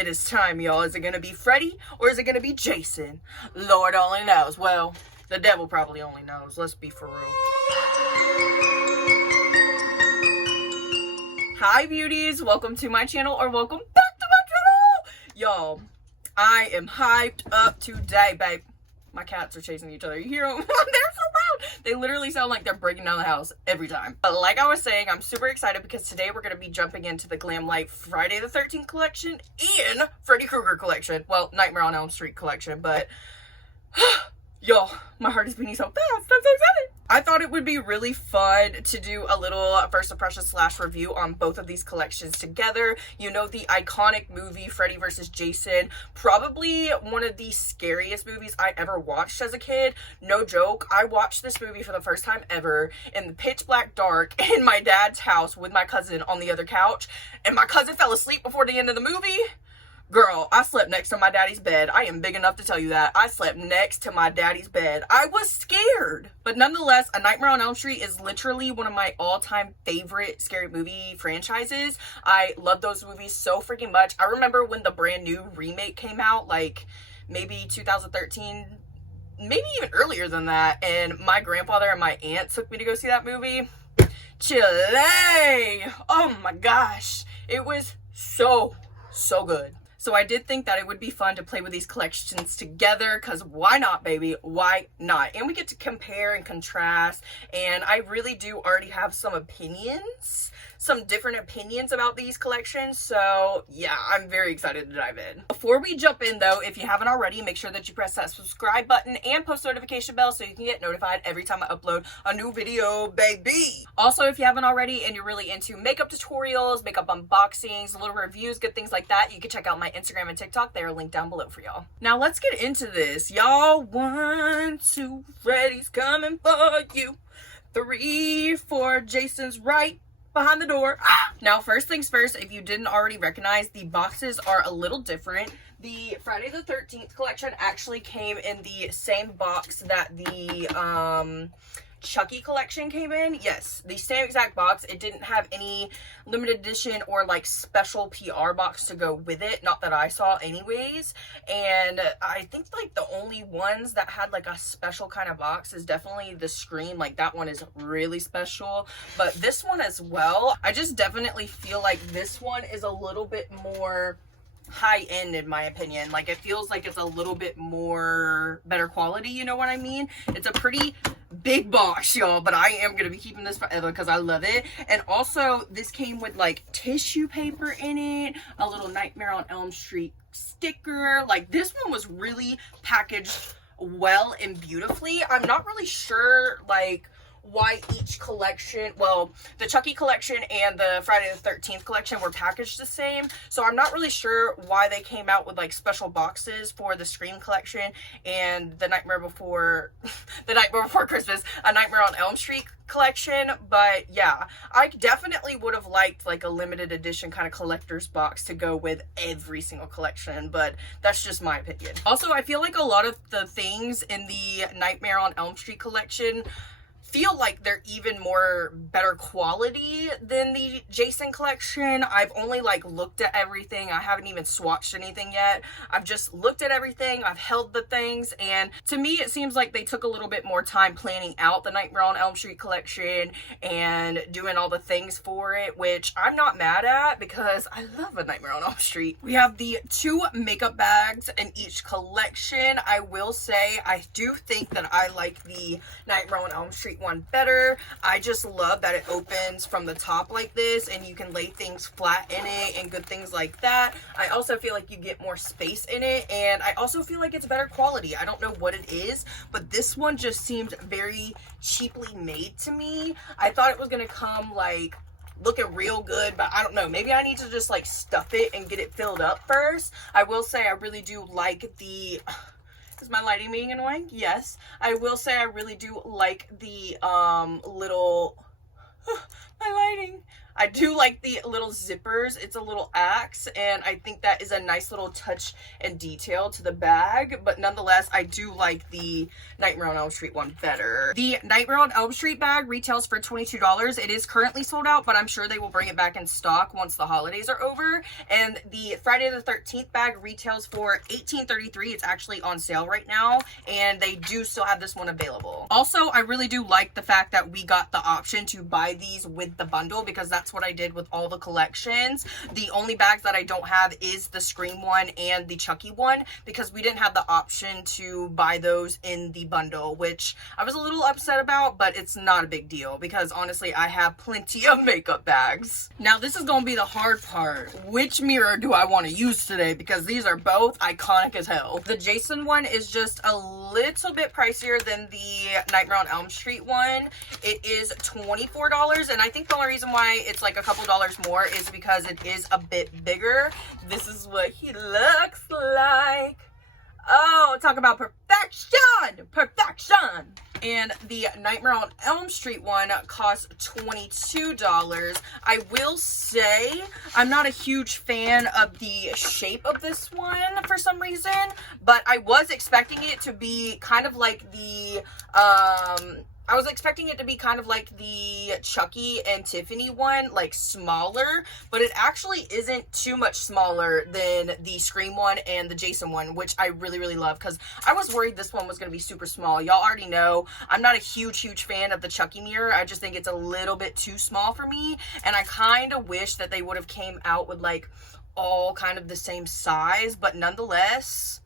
It is time, y'all. Is it gonna be Freddy or is it gonna be Jason? Lord only knows. Well, the devil probably only knows. Let's be for real. Hi, beauties. Welcome to my channel, or welcome back to my channel. Y'all, I am hyped up today, babe. My cats are chasing each other. You hear them? They're so loud. They literally sound like they're breaking down the house every time. But like I was saying, I'm super excited because today we're going to be jumping into the GLAMLITE Friday the 13th collection and Freddy Krueger collection. Well, Nightmare on Elm Street collection, but y'all, my heart is beating so fast. I'm so excited. I thought it would be really fun to do a little first impression / review on both of these collections together. You know, the iconic movie Freddy vs. Jason, probably one of the scariest movies I ever watched as a kid. No joke. I watched this movie for the first time ever in the pitch black dark in my dad's house with my cousin on the other couch, and my cousin fell asleep before the end of the movie. Girl, I slept next to my daddy's bed. I am big enough to tell you that. I slept next to my daddy's bed. I was scared. But nonetheless, A Nightmare on Elm Street is literally one of my all-time favorite scary movie franchises. I love those movies so freaking much. I remember when the brand new remake came out, like maybe 2013, maybe even earlier than that. And my grandfather and my aunt took me to go see that movie. Chile! Oh my gosh. It was so good. So I did think that it would be fun to play with these collections together, because why not, baby? Why not? And we get to compare and contrast, and I really do already have some opinions, some different opinions about these collections. So yeah, I'm very excited to dive in. Before we jump in though, if you haven't already, make sure that you press that subscribe button and post notification bell so you can get notified every time I upload a new video, baby. Also, if you haven't already and you're really into makeup tutorials, makeup unboxings, little reviews, good things like that, you can check out my Instagram and TikTok. They are linked down below for y'all. Now let's get into this. Y'all, 1, 2, Freddy's coming for you. 3, 4, Jason's right behind the door. Now, first things first, if you didn't already recognize, the boxes are a little different. The Friday the 13th collection actually came in the same box that the Chucky collection came in. Yes, the same exact box. It didn't have any limited edition or like special PR box to go with it, not that I saw anyways. And I think like the only ones that had like a special kind of box is definitely the Scream. Like that one is really special, but this one as well. I just definitely feel like this one is a little bit more high end in my opinion. Like it feels like it's a little bit more better quality, you know what I mean? It's a pretty big box, y'all, but I am gonna be keeping this forever because I love it. And also this came with like tissue paper in it, a little Nightmare on Elm Street sticker. Like this one was really packaged well and beautifully. I'm not really sure like why each collection, well, the Chucky collection and the Friday the 13th collection were packaged the same, so I'm not really sure why they came out with like special boxes for the Scream collection and the Nightmare Before Christmas, A Nightmare on Elm Street collection. But yeah, I definitely would have liked like a limited edition kind of collector's box to go with every single collection, but that's just my opinion. Also, I feel like a lot of the things in the Nightmare on Elm Street collection feel like they're even more better quality than the Jason collection. I've only like looked at everything. I haven't even swatched anything yet. I've just looked at everything. I've held the things, and to me it seems like they took a little bit more time planning out the Nightmare on Elm Street collection and doing all the things for it, which I'm not mad at because I love A Nightmare on Elm Street. We have the 2 makeup bags in each collection. I will say I do think that I like the Nightmare on Elm Street one better. I just love that it opens from the top like this and you can lay things flat in it and good things like that. I also feel like you get more space in it, and I also feel like it's better quality. I don't know what it is, but this one just seemed very cheaply made to me. I thought it was gonna come like looking real good, but I don't know, maybe I need to just like stuff it and get it filled up first. I will say I really do like the is my lighting being annoying? Yes. I will say I really do like the little my lighting. I do like the little zippers. It's a little axe, and I think that is a nice little touch and detail to the bag, but nonetheless, I do like the Nightmare on Elm Street one better. The Nightmare on Elm Street bag retails for $22. It is currently sold out, but I'm sure they will bring it back in stock once the holidays are over. And the Friday the 13th bag retails for $18.33. It's actually on sale right now, and they do still have this one available. Also, I really do like the fact that we got the option to buy these with the bundle, because that's what I did with all the collections. The only bags that I don't have is the Scream one and the Chucky one, because we didn't have the option to buy those in the bundle, which I was a little upset about, but it's not a big deal because honestly I have plenty of makeup bags. Now this is going to be the hard part. Which mirror do I want to use today, because these are both iconic as hell. The Jason one is just a little bit pricier than the Nightmare on Elm Street one. It is $24, and I think the only reason why it's like a couple dollars more is because it is a bit bigger. This is what he looks like. Oh, talk about perfection! Perfection! And the Nightmare on Elm Street one costs $22. I will say I'm not a huge fan of the shape of this one for some reason, but I was expecting it to be kind of like the I was expecting it to be kind of like the Chucky and Tiffany one, like smaller, but it actually isn't too much smaller than the Scream one and the Jason one, which I really, really love, because I was worried this one was going to be super small. Y'all already know I'm not a huge fan of the Chucky mirror. I just think it's a little bit too small for me, and I kind of wish that they would have came out with like all kind of the same size, but nonetheless,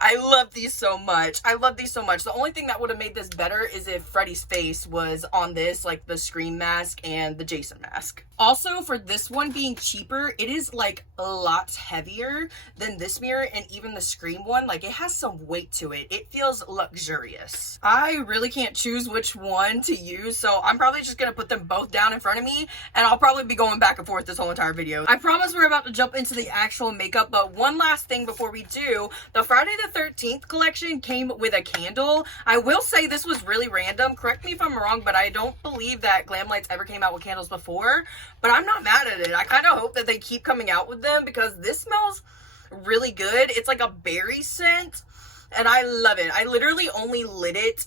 I love these so much. I love these so much. The only thing that would have made this better is if Freddy's face was on this, like the Scream mask and the Jason mask. Also, for this one being cheaper, it is like a lot heavier than this mirror and even the Scream one. Like, it has some weight to it. It feels luxurious. I really can't choose which one to use, so I'm probably just gonna put them both down in front of me, and I'll probably be going back and forth this whole entire video. I promise we're about to jump into the actual makeup, but one last thing before we do. The Friday the 13th collection came with a candle. I will say this was really random. Correct me if I'm wrong, but I don't believe that GLAMLITE's ever came out with candles before, but I'm not mad at it. I kind of hope that they keep coming out with them because this smells really good. It's like a berry scent, and I love it. I literally only lit it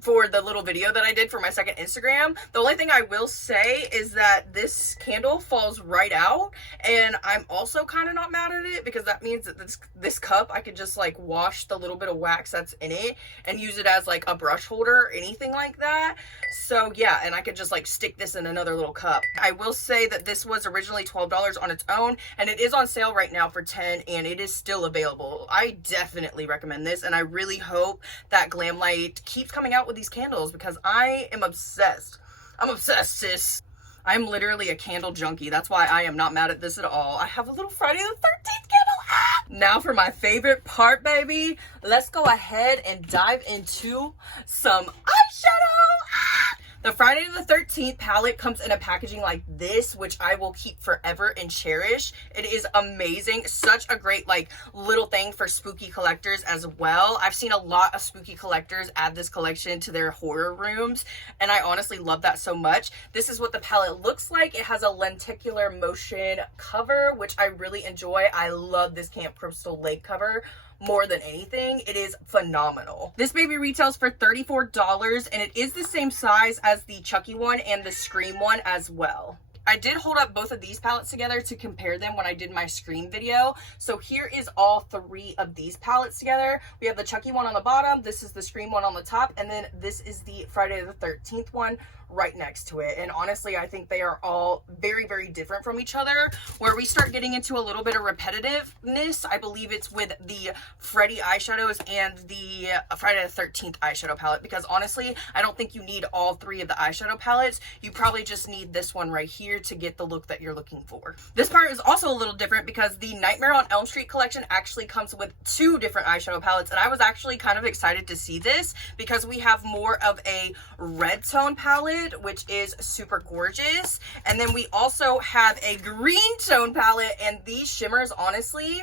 for the little video that I did for my second Instagram. The only thing I will say is that this candle falls right out, and I'm also kind of not mad at it because that means that this cup, I could just like wash the little bit of wax that's in it and use it as like a brush holder or anything like that. So yeah, and I could just like stick this in another little cup. I will say that this was originally $12 on its own, and it is on sale right now for $10, and it is still available. I definitely recommend this, and I really hope that GLAMLITE keeps coming out with these candles because I am obsessed. I'm obsessed, sis. I'm literally a candle junkie. That's why I am not mad at this at all. I have a little Friday the 13th candle. Ah! Now for my favorite part, baby. Let's go ahead and dive into some eyeshadow. Ah! The Friday the 13th palette comes in a packaging like this, which I will keep forever and cherish. It is amazing. Such a great like little thing for spooky collectors as well. I've seen a lot of spooky collectors add this collection to their horror rooms, and I honestly love that so much. This is what the palette looks like. It has a lenticular motion cover, which I really enjoy. I love this Camp Crystal Lake cover more than anything. It is phenomenal. This baby retails for $34, and it is the same size as the Chucky one and the Scream one as well. I did hold up both of these palettes together to compare them when I did my Scream video. So here is all three of these palettes together. We have the Chucky one on the bottom, this is the Scream one on the top, and then this is the Friday the 13th one right next to it. And honestly, I think they are all very, very different from each other. Where we start getting into a little bit of repetitiveness, I believe it's with the Freddy eyeshadows and the Friday the 13th eyeshadow palette, because honestly, I don't think you need all three of the eyeshadow palettes. You probably just need this one right here to get the look that you're looking for. This part is also a little different because the Nightmare on Elm Street collection actually comes with two different eyeshadow palettes, and I was actually kind of excited to see this because we have more of a red tone palette, which is super gorgeous, and then we also have a green tone palette, and these shimmers honestly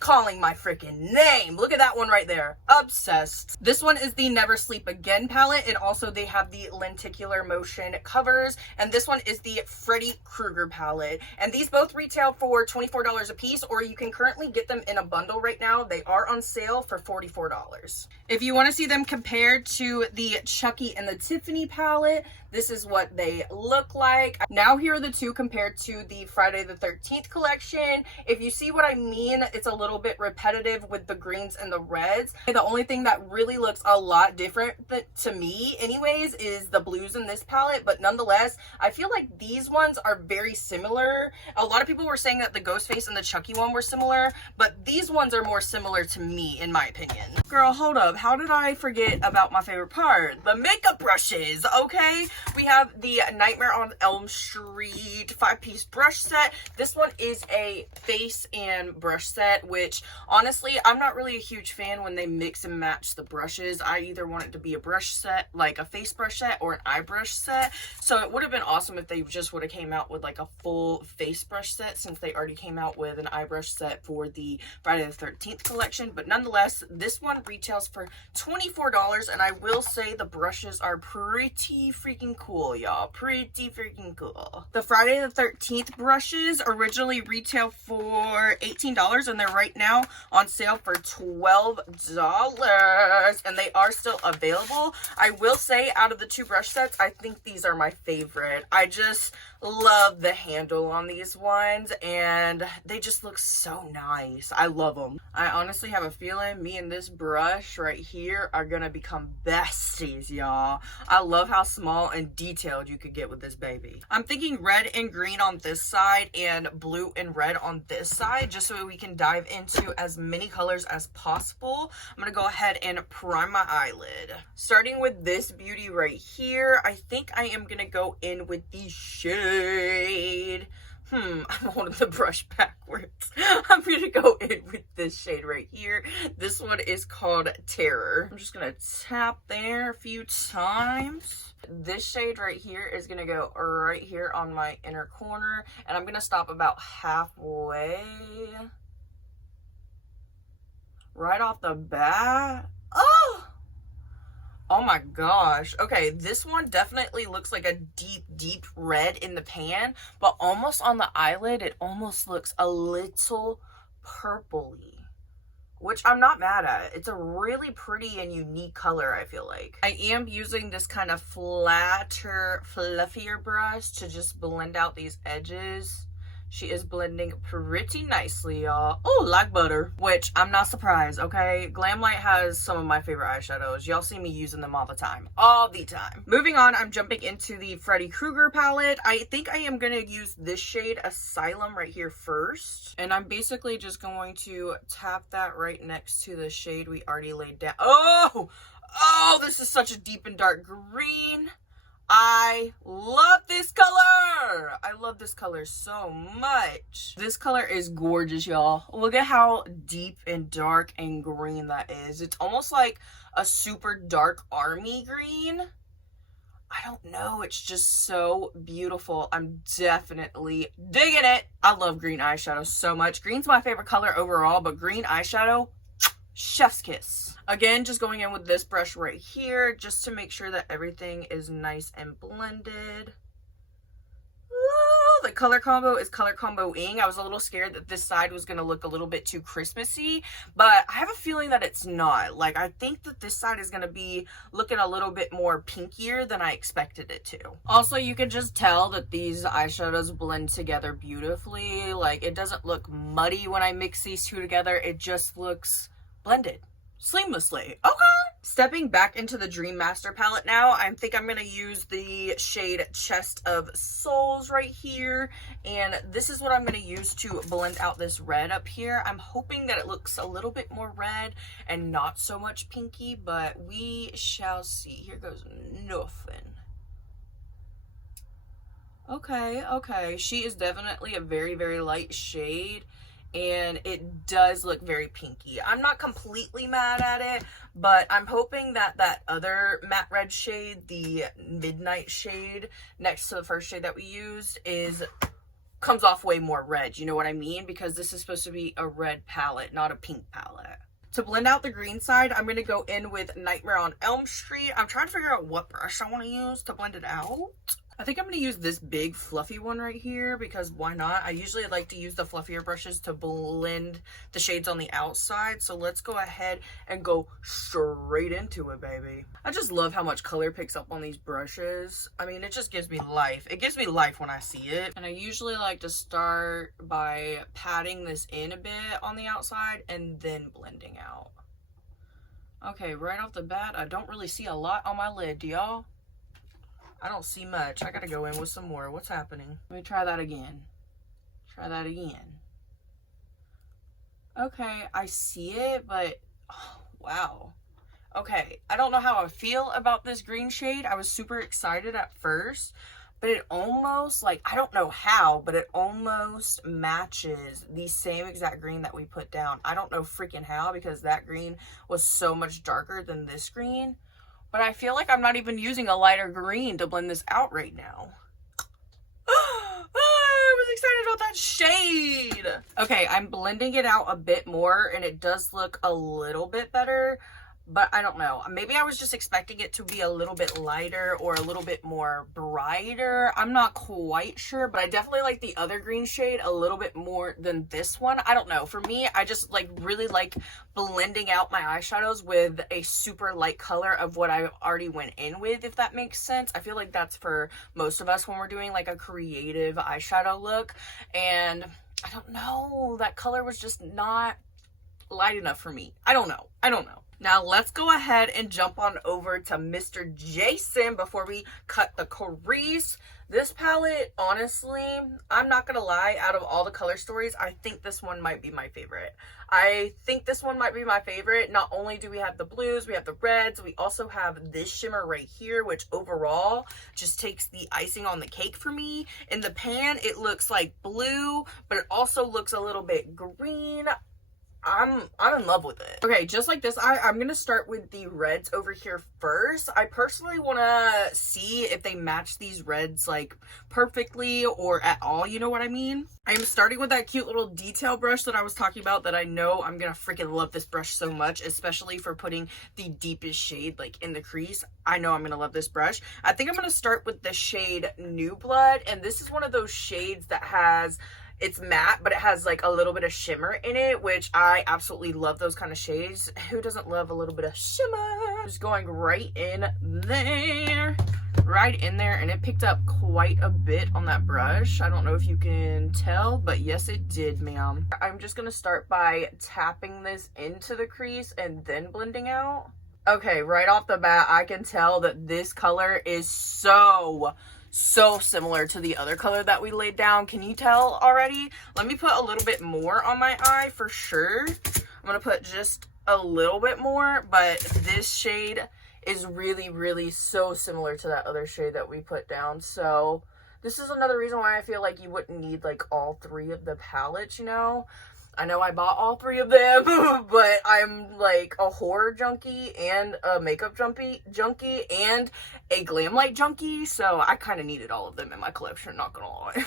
calling my freaking name. Look at that one right there. Obsessed. This one is the Never Sleep Again palette, and also they have the Lenticular Motion covers, and this one is the Freddy Krueger palette, and these both retail for $24 a piece, or you can currently get them in a bundle right now. They are on sale for $44. If you want to see them compared to the Chucky and the Tiffany palette, this is what they look like. Now here are the two compared to the Friday the 13th collection. If you see what I mean, it's a little bit repetitive with the greens and the reds. The only thing that really looks a lot different to me anyways is the blues in this palette, but nonetheless, I feel like these ones are very similar. A lot of people were saying that the Ghostface and the Chucky one were similar, but these ones are more similar to me in my opinion. Girl, hold up. How did I forget about my favorite part? The makeup brushes, okay? We have the Nightmare on Elm Street 5-piece brush set. This one is a face and brush set, which honestly, I'm not really a huge fan when they mix and match the brushes. I either want it to be a brush set, like a face brush set, or an eye brush set. So it would have been awesome if they just would have came out with like a full face brush set, since they already came out with an eye brush set for the Friday the 13th collection. But nonetheless, this one retails for $24, and I will say the brushes are pretty freaking cool, y'all. Pretty freaking cool. The Friday the 13th brushes originally retail for $18, and they're right now on sale for $12, and they are still available. I will say, out of the two brush sets, I think these are my favorite. I just love the handle on these ones, and they just look so nice. I love them. I honestly have a feeling me and this brush right here are gonna become besties, y'all. I love how small and detailed you could get with this baby. I'm thinking red and green on this side and blue and red on this side, just so we can dive into as many colors as possible. I'm gonna go ahead and prime my eyelid. Starting with this beauty right here, I think I am gonna go in with the shade. I'm holding the brush backwards. I'm gonna go in with this shade right here. This one is called Terror. I'm just gonna tap there a few times. This shade right here is gonna go right here on my inner corner, and I'm gonna stop about halfway. Right off the bat. Oh my gosh. Okay, this one definitely looks like a deep red in the pan, but almost on the eyelid, it almost looks a little purpley, which I'm not mad at. It's a really pretty and unique color, I feel like. I am using this kind of flatter, fluffier brush to just blend out these edges. She is blending pretty nicely, y'all. Oh, like butter, which I'm not surprised, okay? GLAMLITE has some of my favorite eyeshadows. Y'all see me using them all the time. All the time. Moving on, I'm jumping into the Freddy Krueger palette. I think I am going to use this shade, Asylum, right here first. And I'm basically just going to tap that right next to the shade we already laid down. Oh, this is such a deep and dark green. I love this color. I love this color so much. This color is gorgeous, y'all. Look at how deep and dark and green that is. It's almost like a super dark army green. I don't know. It's just so beautiful. I'm definitely digging it. I love green eyeshadow so much. Green's my favorite color overall, but green eyeshadow, chef's kiss. Again, just going in with this brush right here just to make sure that everything is nice and blended. Ooh, the color combo is color comboing. I was a little scared that this side was going to look a little bit too Christmassy, but I have a feeling that it's not. Like, I think that this side is going to be looking a little bit more pinkier than I expected it to. Also, you can just tell that these eyeshadows blend together beautifully. Like, it doesn't look muddy when I mix these two together. It just looks blended seamlessly. Okay. Stepping back into the Dream Master palette now, I think I'm going to use the shade Chest of Souls right here, and this is what I'm going to use to blend out this red up here. I'm hoping that it looks a little bit more red and not so much pinky, but we shall see. Here goes nothing. Okay. She is definitely a very light shade, and it does look very pinky. I'm not completely mad at it, but I'm hoping that that other matte red shade, the Midnight shade next to the first shade that we used, is comes off way more red, you know what I mean? Because this is supposed to be a red palette, not a pink palette. To blend out the green side, I'm going to go in with Nightmare on Elm Street. I'm trying to figure out what brush I want to use to blend it out. I think I'm going to use this big fluffy one right here because why not? I usually like to use the fluffier brushes to blend the shades on the outside. So let's go ahead and go straight into it, baby. I just love how much color picks up on these brushes. I mean, it just gives me life. It gives me life when I see it. And I usually like to start by patting this in a bit on the outside and then blending out. Okay, right off the bat, I don't really see a lot on my lid, y'all. I don't see much. I gotta go in with some more. What's happening? Let me try that again. Try that again. Okay, I see it, but oh, wow. Okay, I don't know how I feel about this green shade. I was super excited at first, but it almost, like, I don't know how, but it almost matches the same exact green that we put down. I don't know freaking how, because that green was so much darker than this green. But I feel like I'm not even using a lighter green to blend this out right now. I was excited about that shade. Okay, I'm blending it out a bit more and it does look a little bit better. But I don't know. Maybe I was just expecting it to be a little bit lighter or a little bit more brighter. I'm not quite sure, but I definitely like the other green shade a little bit more than this one. I don't know. For me, I just like really like blending out my eyeshadows with a super light color of what I already went in with, if that makes sense. I feel like that's for most of us when we're doing like a creative eyeshadow look. And I don't know. That color was just not light enough for me. I don't know. Now let's go ahead and jump on over to Mr. Jason before we cut the crease. This palette, honestly, I'm not gonna lie, out of all the color stories, I think this one might be my favorite. Not only do we have the blues, we have the reds, we also have this shimmer right here, which overall just takes the icing on the cake for me. In the pan, it looks like blue, but it also looks a little bit green. I'm in love with it. Okay, just like this, I'm gonna start with the reds over here first. I personally want to see if they match these reds like perfectly or at all, you know what I mean? I am starting with that cute little detail brush that I was talking about, that I know I'm gonna freaking love this brush so much, especially for putting the deepest shade like in the crease. I know I'm gonna love this brush. I think I'm gonna start with the shade New Blood, and this is one of those shades that has, it's matte, but it has like a little bit of shimmer in it, which I absolutely love those kind of shades. Who doesn't love a little bit of shimmer? Just going right in there, and it picked up quite a bit on that brush. I don't know if you can tell, but yes, it did, ma'am. I'm just gonna start by tapping this into the crease and then blending out. Okay, right off the bat, I can tell that this color is so similar to the other color that we laid down. Can you tell already? Let me put a little bit more on my eye for sure. I'm gonna put just a little bit more, but this shade is really so similar to that other shade that we put down. So this is another reason why I feel like you wouldn't need like all three of the palettes, you know? I know I bought all three of them, but I'm like a horror junkie and a makeup junkie and a GLAMLITE junkie, so I kind of needed all of them in my collection, not gonna lie.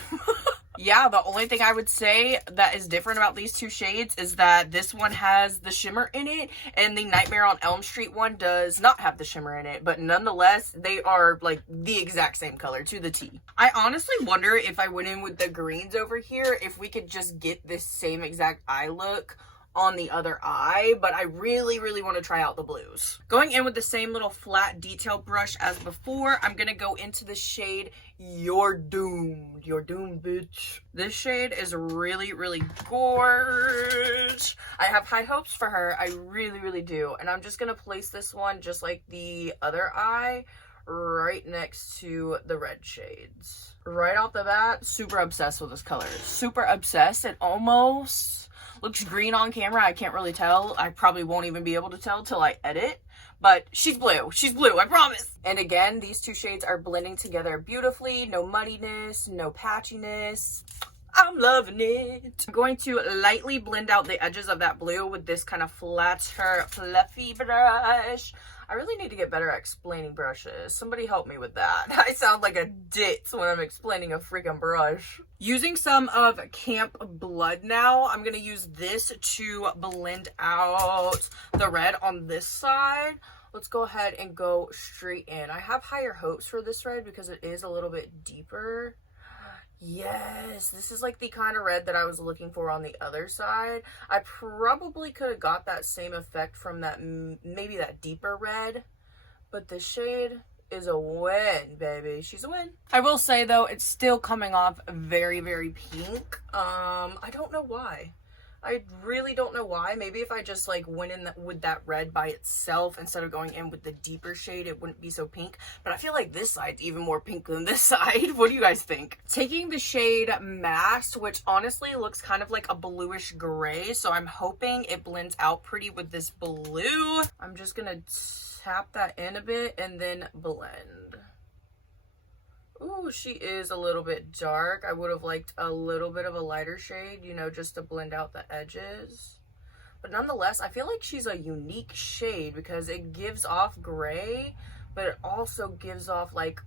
Yeah, the only thing I would say that is different about these two shades is that this one has the shimmer in it and the Nightmare on Elm Street one does not have the shimmer in it, but nonetheless, they are like the exact same color to the T. I honestly wonder if I went in with the greens over here, if we could just get this same exact eye look on the other eye, but I really want to try out the blues. Going in with the same little flat detail brush as before, I'm gonna go into the shade You're Doomed. You're doomed, bitch. This shade is really gorgeous. I have high hopes for her. I really do. And I'm just gonna place this one just like the other eye right next to the red shades. Right off the bat, super obsessed with this color. Super obsessed. It almost looks green on camera. I can't really tell. I probably won't even be able to tell till I edit. But she's blue. She's blue, I promise. And again, these two shades are blending together beautifully. No muddiness, no patchiness. I'm loving it. I'm going to lightly blend out the edges of that blue with this kind of flatter, fluffy brush. I really need to get better at explaining brushes. Somebody help me with that. I sound like a ditz when I'm explaining a freaking brush. Using some of Camp Blood now, I'm going to use this to blend out the red on this side. Let's go ahead and go straight in. I have higher hopes for this red because it is a little bit deeper. Yes, this is like the kind of red that I was looking for on the other side. I probably could have got that same effect from that, maybe that deeper red, but this shade is a win, baby. She's a win. I will say though, it's still coming off very, very pink. I don't know why. I really don't know why. Maybe if I just like went in with that red by itself instead of going in with the deeper shade, it wouldn't be so pink. But I feel like this side's even more pink than this side. What do you guys think? Taking the shade Masked, which honestly looks kind of like a bluish gray. So I'm hoping it blends out pretty with this blue. I'm just gonna tap that in a bit and then blend. Ooh, she is a little bit dark. I would have liked a little bit of a lighter shade, you know, just to blend out the edges. But nonetheless, I feel like she's a unique shade because it gives off gray, but it also gives off like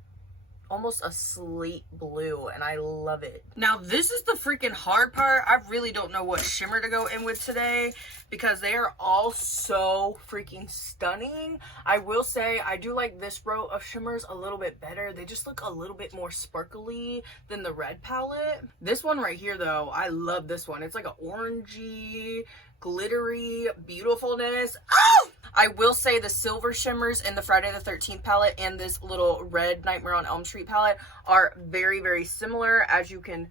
almost a slate blue, and I love it. Now, this is the freaking hard part. I really don't know what shimmer to go in with today because they are all so freaking stunning. I will say I do like this row of shimmers a little bit better. They just look a little bit more sparkly than the red palette. This one right here though, I love this one. It's like an orangey, glittery beautifulness. Oh! I will say the silver shimmers in the Friday the 13th palette and this little red Nightmare on Elm Street palette are very, very similar. As you can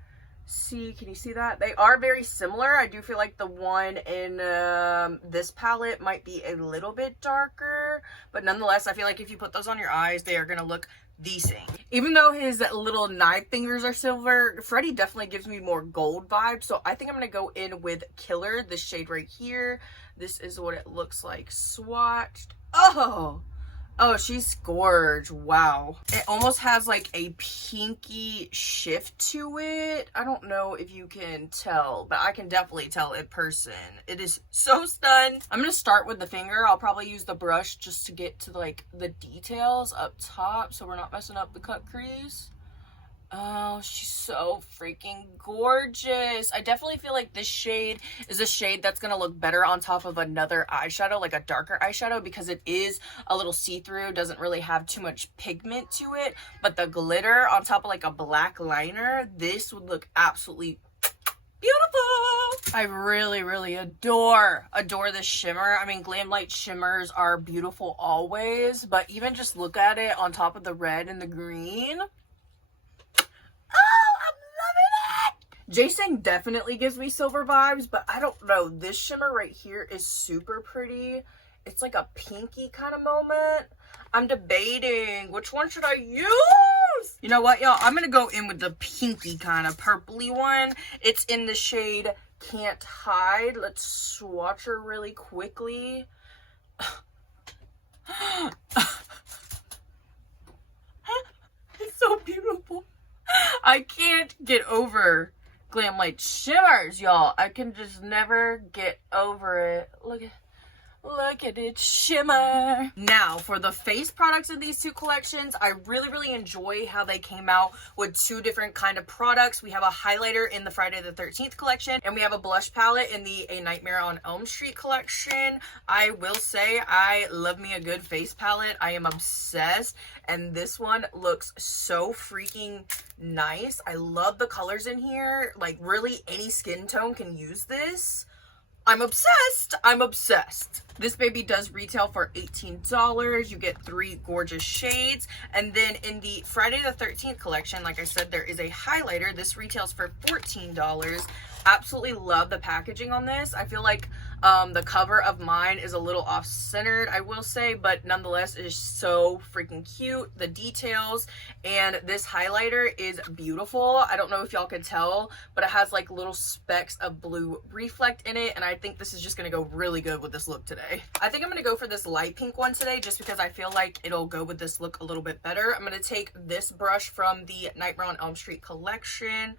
see, can you see that? They are very similar. I do feel like the one in this palette might be a little bit darker, but nonetheless, I feel like if you put those on your eyes, they are going to look the same. Even though his little knife fingers are silver, Freddy definitely gives me more gold vibes. So I think I'm going to go in with Killer, this shade right here. This is what it looks like swatched. Oh, she's gorge. Wow. It almost has like a pinky shift to it. I don't know if you can tell, but I can definitely tell in person. It is so stunned. I'm going to start with the finger. I'll probably use the brush just to get to like the details up top so we're not messing up the cut crease. Oh, she's so freaking gorgeous. I definitely feel like this shade is a shade that's going to look better on top of another eyeshadow, like a darker eyeshadow, because it is a little see-through, doesn't really have too much pigment to it. But the glitter on top of like a black liner, this would look absolutely beautiful. I really, really adore this shimmer. I mean, Glamlite shimmers are beautiful always, but even just look at it on top of the red and the green. Jason definitely gives me silver vibes, but I don't know. This shimmer right here is super pretty. It's like a pinky kind of moment. I'm debating which one should I use. You know what, y'all? I'm going to go in with the pinky kind of purpley one. It's in the shade Can't Hide. Let's swatch her really quickly. It's so beautiful. I can't get over Glamlite shimmers, y'all. I can just never get over it. Look at it shimmer. Now, for the face products in these two collections, I really, really enjoy how they came out with two different kind of products. We have a highlighter in the Friday the 13th collection, and we have a blush palette in the A Nightmare on Elm Street collection. I will say I love me a good face palette. I am obsessed, and this one looks so freaking nice. I love the colors in here. Like, really, any skin tone can use this. I'm obsessed. I'm obsessed. This baby does retail for $18. You get 3 gorgeous shades. And then in the Friday the 13th collection, like I said, there is a highlighter. This retails for $14. Absolutely love the packaging on this. I feel like the cover of mine is a little off-centered, I will say, but nonetheless, it is so freaking cute. The details and this highlighter is beautiful. I don't know if y'all can tell, but it has like little specks of blue reflect in it, and I think this is just going to go really good with this look today. I think I'm going to go for this light pink one today just because I feel like it'll go with this look a little bit better. I'm going to take this brush from the Nightmare on Elm Street collection,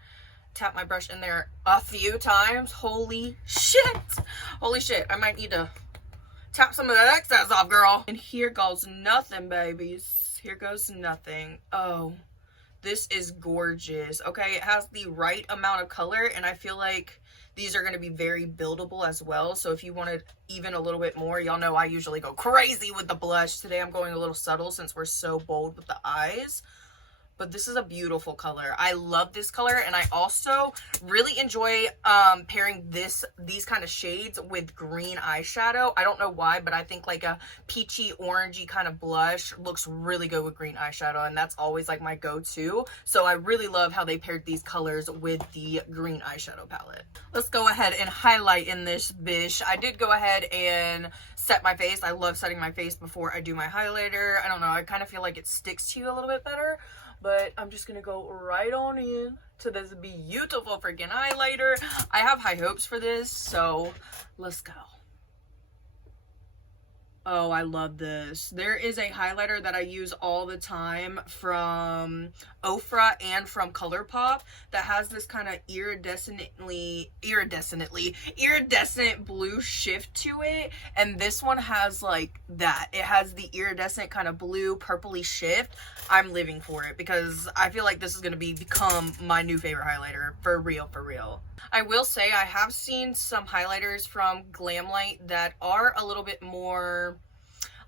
tap my brush in there a few times. Holy shit. Holy shit. I might need to tap some of that excess off, girl. And here goes nothing, babies. Here goes nothing. Oh, this is gorgeous. Okay, it has the right amount of color, and I feel like these are going to be very buildable as well. So if you wanted even a little bit more, y'all know I usually go crazy with the blush. Today I'm going a little subtle since we're so bold with the eyes. But this is a beautiful color. I love this color, and I also really enjoy pairing these kind of shades with green eyeshadow. I don't know why, but I think like a peachy orangey kind of blush looks really good with green eyeshadow, and that's always like my go-to. So I really love how they paired these colors with the green eyeshadow palette. Let's go ahead and highlight in this bish. I did go ahead and set my face. I love setting my face before I do my highlighter. I don't know, I kind of feel like it sticks to you a little bit better. But I'm just going to go right on in to this beautiful freaking highlighter. I have high hopes for this, so let's go. Oh, I love this. There is a highlighter that I use all the time from Ofra and from ColourPop that has this kind of iridescent blue shift to it. And this one has like that. It has the iridescent kind of blue purpley shift. I'm living for it because I feel like this is going to become my new favorite highlighter. For real, for real. I will say I have seen some highlighters from GLAMLITE that are a little bit more,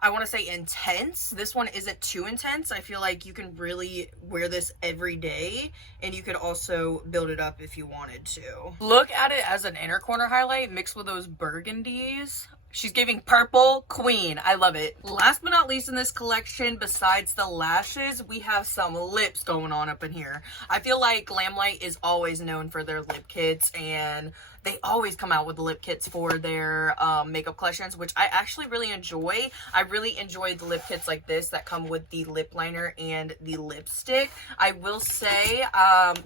I want to say, intense. This one isn't too intense. I feel like you can really wear this every day, and you could also build it up if you wanted to. Look at it as an inner corner highlight mixed with those burgundies. She's giving purple queen. I love it. Last but not least in this collection, besides the lashes, we have some lips going on up in here. I feel like GLAMLITE is always known for their lip kits, and they always come out with lip kits for their makeup collections, which I actually really enjoy. I really enjoy the lip kits like this that come with the lip liner and the lipstick. I will say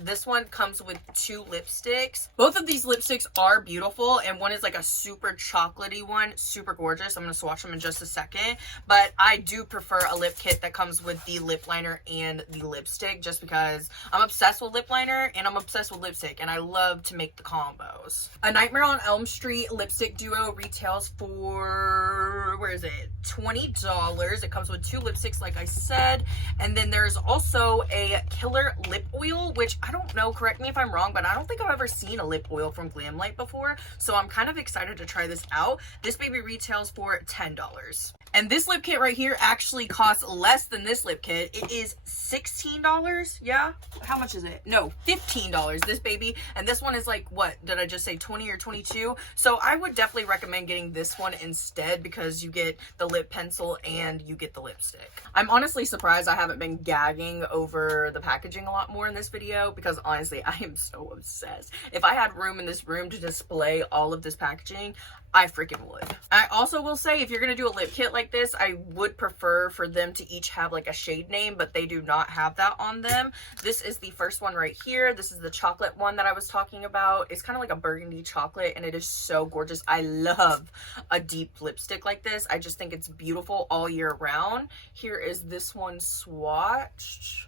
this one comes with 2 lipsticks. Both of these lipsticks are beautiful, and one is like a super chocolatey one, super gorgeous. I'm going to swatch them in just a second, but I do prefer a lip kit that comes with the lip liner and the lipstick just because I'm obsessed with lip liner and I'm obsessed with lipstick, and I love to make the combos. A Nightmare on Elm Street lipstick duo retails for, where is it, $20. It comes with 2 lipsticks, like I said. And then there's also a killer lip oil, which I don't know, correct me if I'm wrong, but I don't think I've ever seen a lip oil from GLAMLITE before. So I'm kind of excited to try this out. This baby retails for $10. And this lip kit right here actually costs less than this lip kit. It is $16. Yeah? How much is it? No, $15, this baby. And this one is like, what did I just say, 20 or 22? So I would definitely recommend getting this one instead because you get the lip pencil and you get the lipstick. I'm honestly surprised I haven't been gagging over the packaging a lot more in this video because honestly, I am so obsessed. If I had room in this room to display all of this packaging, I freaking would. I also will say, if you're going to do a lip kit like this, I would prefer for them to each have like a shade name, but they do not have that on them. This is the first one right here. This is the chocolate one that I was talking about. It's kind of like a burgundy chocolate, and it is so gorgeous. I love a deep lipstick like this. I just think it's beautiful all year round. Here is this one swatched.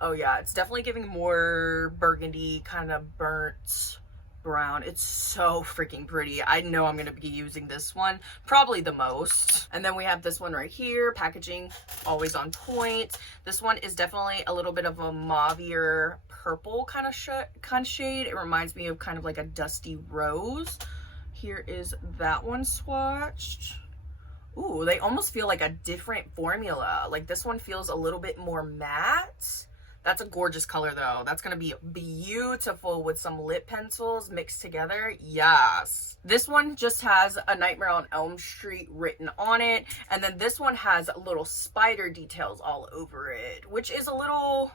Oh yeah, it's definitely giving more burgundy, kind of burnt brown. It's so freaking pretty. I know I'm going to be using this one probably the most. And then we have this one right here. Packaging always on point. This one is definitely a little bit of a mauvier purple kind of shade. It reminds me of kind of like a dusty rose. Here is that one swatched. Ooh, they almost feel like a different formula. Like this one feels a little bit more matte. That's a gorgeous color though. That's going to be beautiful with some lip pencils mixed together. Yes. This one just has a Nightmare on Elm Street written on it. And then this one has little spider details all over it, which is a little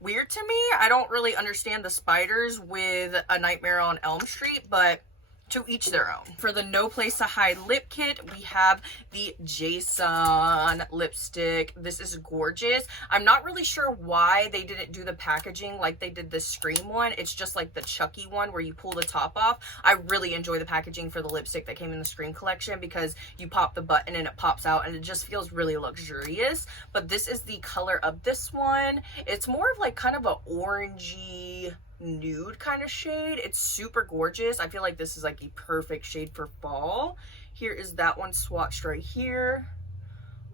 weird to me. I don't really understand the spiders with a Nightmare on Elm Street, but to each their own. For the No Place to Hide lip kit, we have the Jason lipstick. This is gorgeous. I'm not really sure why they didn't do the packaging like they did the Scream one. It's just like the Chucky one where you pull the top off. I really enjoy the packaging for the lipstick that came in the Scream collection because you pop the button and it pops out and it just feels really luxurious. But this is the color of this one. It's more of like kind of a orangey, nude kind of shade. It's super gorgeous. I feel like this is like a perfect shade for fall. Here is that one swatched right here.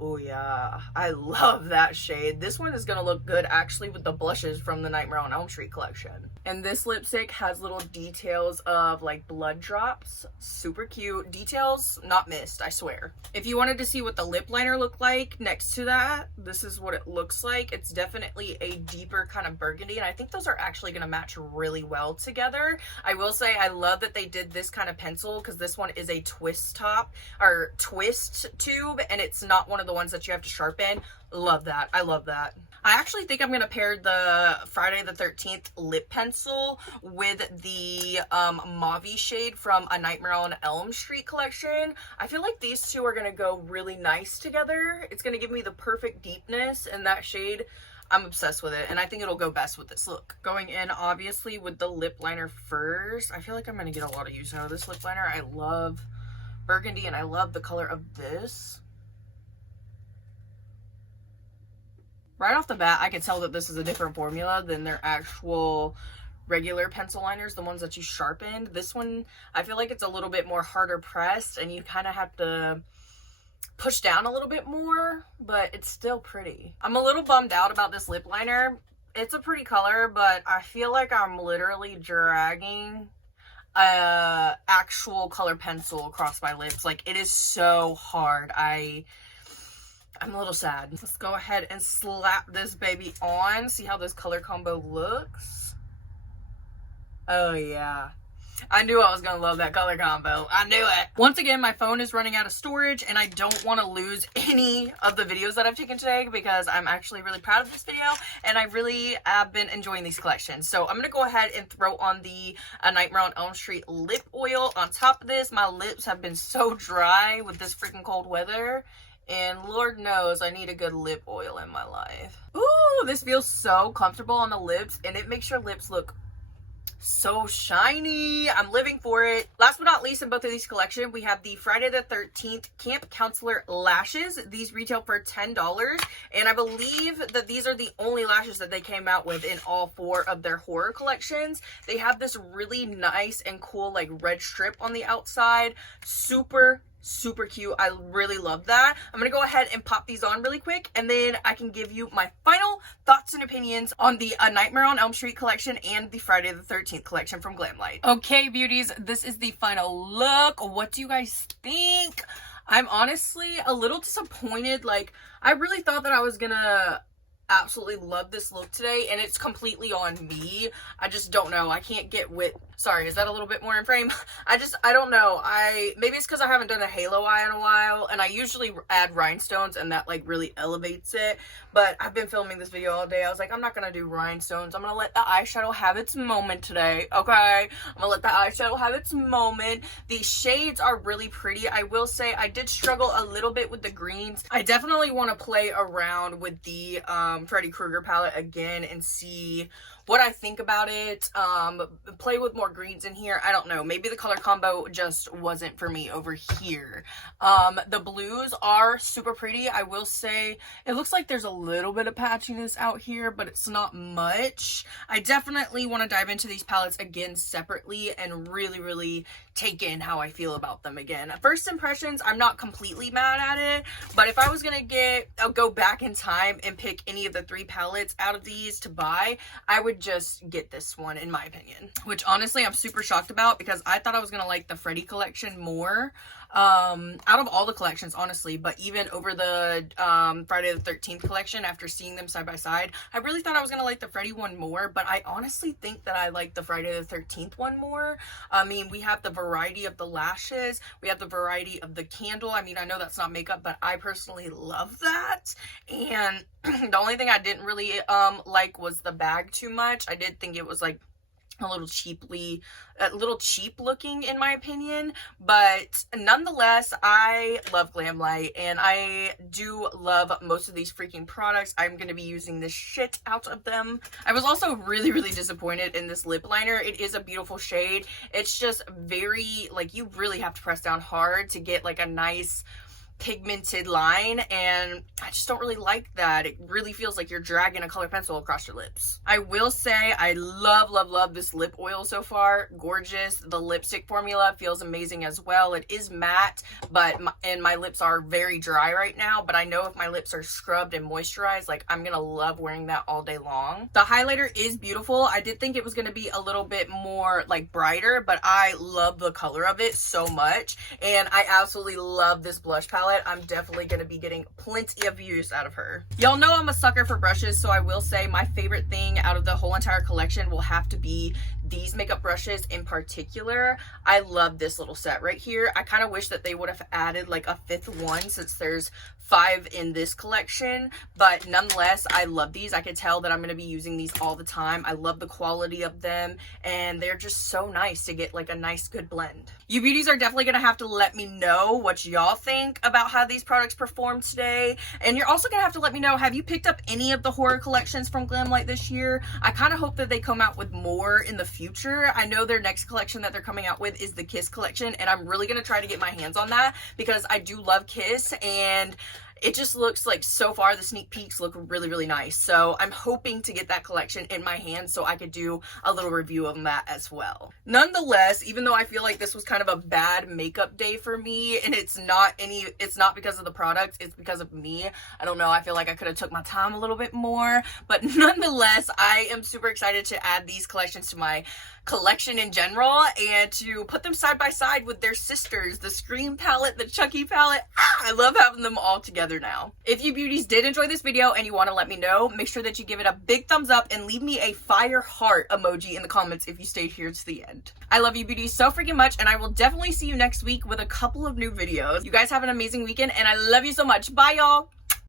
Oh yeah, I love that shade. This one is gonna look good actually with the blushes from the Nightmare on Elm Street collection. And this lipstick has little details of like blood drops. Super cute. Details not missed, I swear. If you wanted to see what the lip liner looked like next to that, this is what it looks like. It's definitely a deeper kind of burgundy, and I think those are actually gonna match really well together. I will say I love that they did this kind of pencil because this one is a twist top or twist tube, and it's not one of the ones that you have to sharpen. Love that. I love that. I actually think I'm gonna pair the Friday the 13th lip pencil with the mauve shade from A Nightmare on Elm Street collection. I feel like these two are gonna go really nice together. It's gonna give me the perfect deepness, and that shade, I'm obsessed with it, and I think it'll go best with this look. Going in obviously with the lip liner first. I feel like I'm gonna get a lot of use out of this lip liner. I love burgundy and I love the color of this. Right off the bat, I could tell that this is a different formula than their actual regular pencil liners, the ones that you sharpened. This one, I feel like it's a little bit more harder pressed, and you kind of have to push down a little bit more, but it's still pretty. I'm a little bummed out about this lip liner. It's a pretty color, but I feel like I'm literally dragging actual color pencil across my lips. Like, it is so hard. I'm a little sad. Let's go ahead and slap this baby on. See how this color combo looks. Oh yeah. I knew I was gonna love that color combo. I knew it. Once again, my phone is running out of storage, and I don't want to lose any of the videos that I've taken today because I'm actually really proud of this video, and I really have been enjoying these collections. So I'm gonna go ahead and throw on the Nightmare on Elm Street lip oil on top of this. My lips have been so dry with this freaking cold weather, and Lord knows I need a good lip oil in my life. Ooh, this feels so comfortable on the lips, and it makes your lips look so shiny. I'm living for it. Last but not least, in both of these collections, we have the Friday the 13th Camp Counselor lashes. These retail for $10, and I believe that these are the only lashes that they came out with in all 4 of their horror collections. They have this really nice and cool like red strip on the outside. Super cute. I really love that. I'm gonna go ahead and pop these on really quick, and then I can give you my final thoughts and opinions on the Nightmare on Elm Street collection and the Friday the 13th collection from GLAMLITE. Okay, beauties, this is the final look. What do you guys think? I'm honestly a little disappointed. Like, I really thought that I was gonna absolutely love this look today, and it's completely on me. I just don't know. I can't get with, sorry, is that a little bit more in frame? I don't know. Maybe it's because I haven't done a halo eye in a while, and I usually add rhinestones, and that like really elevates it. But I've been filming this video all day. I was like, I'm not gonna do rhinestones. I'm gonna let the eyeshadow have its moment today, okay? I'm gonna let the eyeshadow have its moment. These shades are really pretty. I will say I did struggle a little bit with the greens. I definitely want to play around with the Freddy Krueger palette again and see what I think about it. Play with more greens in here. I don't know. Maybe the color combo just wasn't for me over here. The blues are super pretty. I will say it looks like there's a little bit of patchiness out here, but it's not much. I definitely want to dive into these palettes again separately and really take in how I feel about them again. First impressions, I'm not completely mad at it, but if I was gonna go back in time and pick any of the 3 palettes out of these to buy, I would just get this one, in my opinion, which honestly I'm super shocked about because I thought I was gonna like the Freddy collection more out of all the collections, honestly. But even over the Friday the 13th collection, after seeing them side by side, I really thought I was gonna like the Freddy one more, but I honestly think that I like the Friday the 13th one more. I mean, we have the variety of the lashes, we have the variety of the candle. I mean, I know that's not makeup, but I personally love that. And the only thing I didn't really like was the bag too much. I did think it was like a little cheap looking, in my opinion, but nonetheless, I love GLAMLITE, and I do love most of these freaking products. I'm going to be using the shit out of them. I was also really disappointed in this lip liner. It is a beautiful shade. It's just very, like, you really have to press down hard to get like a nice pigmented line, and I just don't really like that. It really feels like you're dragging a color pencil across your lips. I will say I love this lip oil so far. Gorgeous. The lipstick formula feels amazing as well. It is matte, but my lips are very dry right now, but I know if my lips are scrubbed and moisturized, like, I'm gonna love wearing that all day long. The highlighter is beautiful. I did think it was gonna be a little bit more like brighter, but I love the color of it so much, and I absolutely love this blush palette. I'm definitely going to be getting plenty of use out of her. Y'all know I'm a sucker for brushes, so I will say my favorite thing out of the whole entire collection will have to be these makeup brushes in particular. I love this little set right here. I kind of wish that they would have added like a 5th one, since there's 5 in this collection, but nonetheless, I love these. I can tell that I'm going to be using these all the time. I love the quality of them, and they're just so nice to get like a nice good blend. You beauties are definitely going to have to let me know what y'all think about how these products performed today, and you're also going to have to let me know, have you picked up any of the horror collections from GLAMLITE this year? I kind of hope that they come out with more in the future. I know their next collection that they're coming out with is the Kiss collection, and I'm really going to try to get my hands on that because I do love Kiss, and it just looks like, so far the sneak peeks look really nice. So I'm hoping to get that collection in my hands so I could do a little review of that as well. Nonetheless, even though I feel like this was kind of a bad makeup day for me, and it's not because of the products, it's because of me. I don't know, I feel like I could have took my time a little bit more, but nonetheless, I am super excited to add these collections to my collection in general and to put them side by side with their sisters, the Scream palette, the Chucky palette. I love having them all together now. If you beauties did enjoy this video and you want to let me know, make sure that you give it a big thumbs up and leave me a fire heart emoji in the comments if you stayed here to the end. I love you beauties so freaking much, and I will definitely see you next week with a couple of new videos. You guys have an amazing weekend, and I love you so much. Bye, y'all.